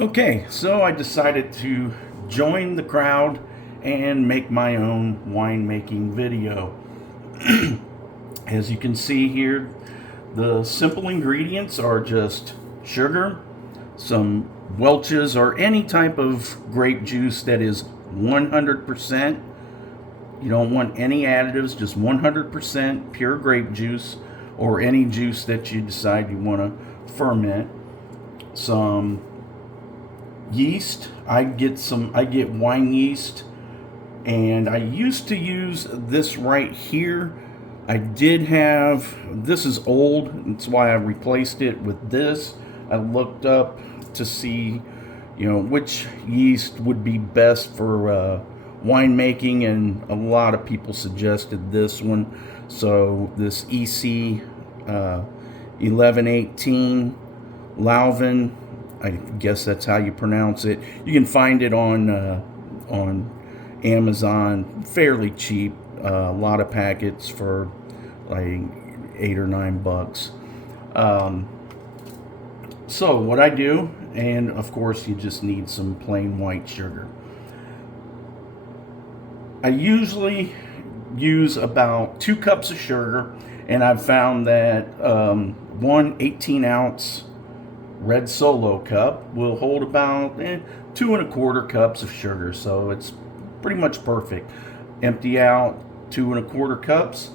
Okay, so I decided to join the crowd and make my own winemaking video. As you can see here, the simple ingredients are just sugar, some Welch's or any type of grape juice that is 100%. You don't want any additives, just 100% pure grape juice or any juice that you decide you want to ferment. Some yeast. I get wine yeast, and I used to use this right here. I did have, this is old, that's why I replaced it with this. I looked up to see, which yeast would be best for winemaking, and a lot of people suggested this one. So this EC 1118 Lauven, I guess that's how you pronounce it. You can find it on Amazon fairly cheap. A lot of packets for like $8 or $9. So what I do, and of course you just need some plain white sugar. I usually use about 2 cups of sugar, and I've found that one 18-ounce red Solo cup will hold about 2¼ cups of sugar, so it's pretty much perfect. Empty out 2¼ cups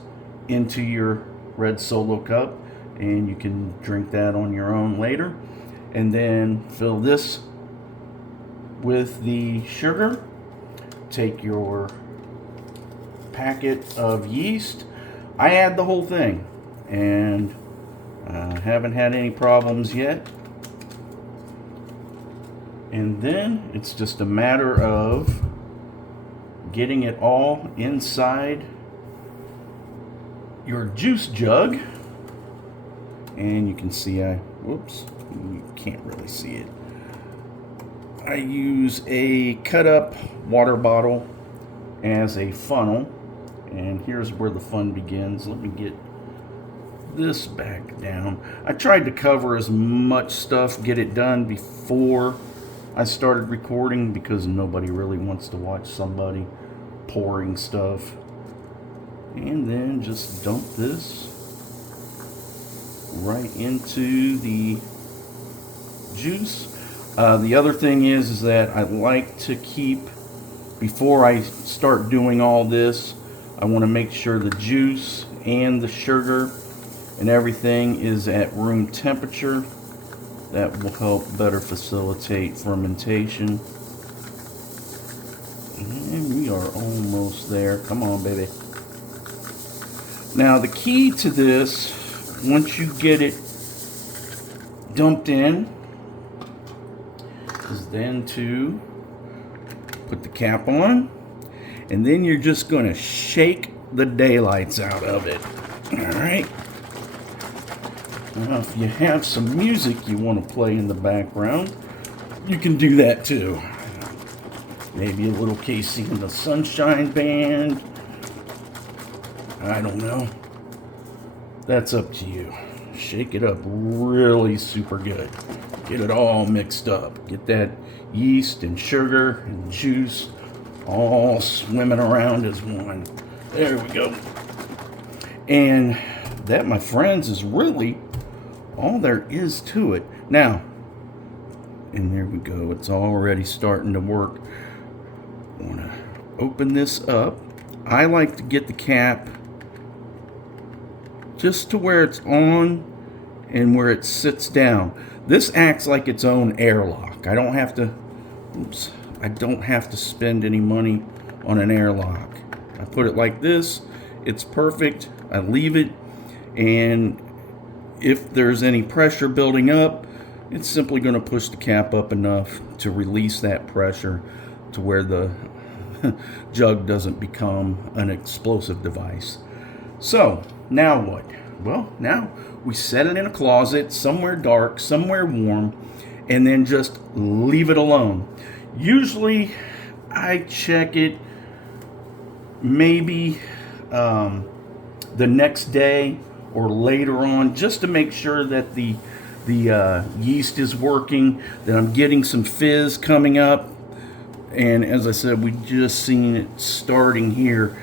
into your red Solo cup, and you can drink that on your own later. And then fill this with the sugar. Take your packet of yeast. I add the whole thing, and haven't had any problems yet. And then it's just a matter of getting it all inside your juice jug. And you can see whoops, you can't really see it. I use a cut up water bottle as a funnel. And here's where the fun begins. Let me get this back down. I tried to cover as much stuff, get it done before I started recording, because nobody really wants to watch somebody pouring stuff. And then just dump this right into the juice. The other thing is that I like to keep, before I start doing all this, I want to make sure the juice and the sugar and everything is at room temperature. That will help better facilitate fermentation. And we are almost there. Come on, baby. Now, the key to this, once you get it dumped in, is then to put the cap on, and then you're just going to shake the daylights out of it. All right. Now, if you have some music you want to play in the background, you can do that too. Maybe a little Casey and the Sunshine Band. I don't know. That's up to you. Shake it up really super good. Get it all mixed up. Get that yeast and sugar and juice all swimming around as one. There we go. And that, my friends, is really all there is to it. Now, and there we go. It's already starting to work. I want to open this up. I like to get the cap just to where it's on and where it sits down. This acts like its own airlock. I don't have to spend any money on an airlock. I put it like this. It's perfect. I leave it, and if there's any pressure building up, it's simply going to push the cap up enough to release that pressure to where the jug doesn't become an explosive device. So, now what? Well, now we set it in a closet, somewhere dark, somewhere warm, and then just leave it alone. Usually, I check it maybe the next day or later on, just to make sure that the the yeast is working, that I'm getting some fizz coming up. And as I said, we just seen it starting here,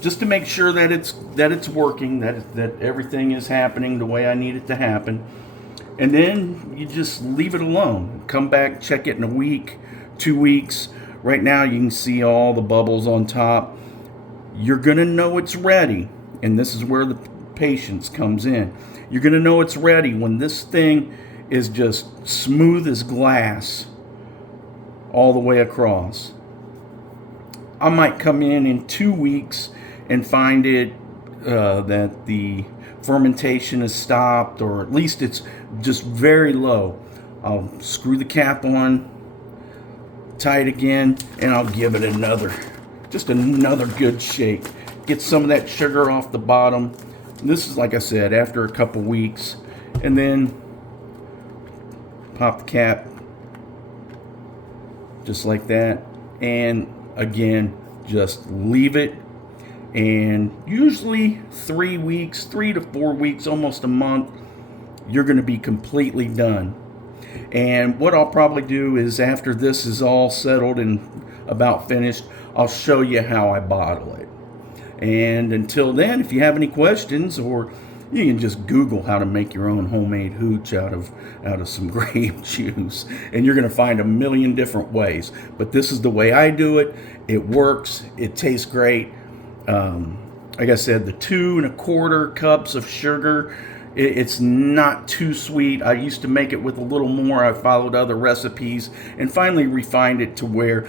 just to make sure that it's working, that everything is happening the way I need it to happen. And then you just leave it alone. Come back, check it in a week, 2 weeks. Right now you can see all the bubbles on top. You're gonna know it's ready, and this is where the patience comes in. You're gonna know it's ready when this thing is just smooth as glass all the way across. I might come in 2 weeks and find it that the fermentation is stopped, or at least it's just very low. I'll screw the cap on tight again, and I'll give it another good shake. Get some of that sugar off the bottom. And this is, like I said, after a couple weeks. And then pop the cap just like that, and again just leave it. And usually 3 weeks, 3 to 4 weeks, almost a month, you're going to be completely done. And what I'll probably do is, after this is all settled and about finished, I'll show you how I bottle it. And until then, if you have any questions, or you can just Google how to make your own homemade hooch out of some grape juice, and you're going to find a million different ways. But this is the way I do it. It works. It tastes great. Like I said, the 2 1/4 cups of sugar, it's not too sweet. I used to make it with a little more. I followed other recipes and finally refined it to where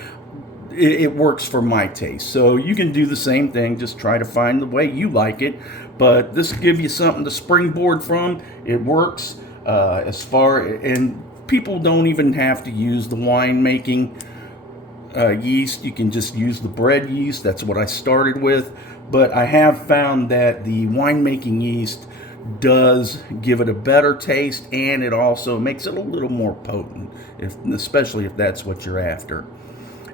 it works for my taste. So you can do the same thing. Just try to find the way you like it. But this will give you something to springboard from. It works and people don't even have to use the wine making yeast. You can just use the bread yeast. That's what I started with. But I have found that the winemaking yeast does give it a better taste, and it also makes it a little more potent, especially if that's what you're after.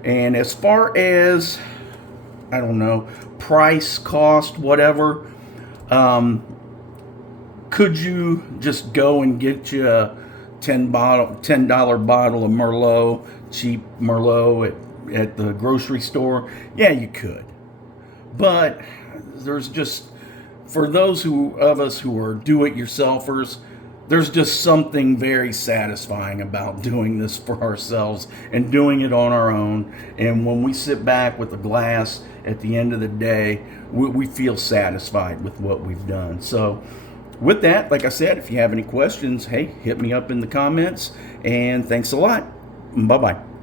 And as far as, I don't know, price, cost, whatever, could you just go and get you a $10 bottle of Merlot, cheap Merlot at the grocery store? Yeah, you could. But there's just, for those of us who are do-it-yourselfers, there's just something very satisfying about doing this for ourselves and doing it on our own. And when we sit back with a glass at the end of the day, we feel satisfied with what we've done. So with that, like I said, if you have any questions, hey, hit me up in the comments. And thanks a lot. Bye-bye.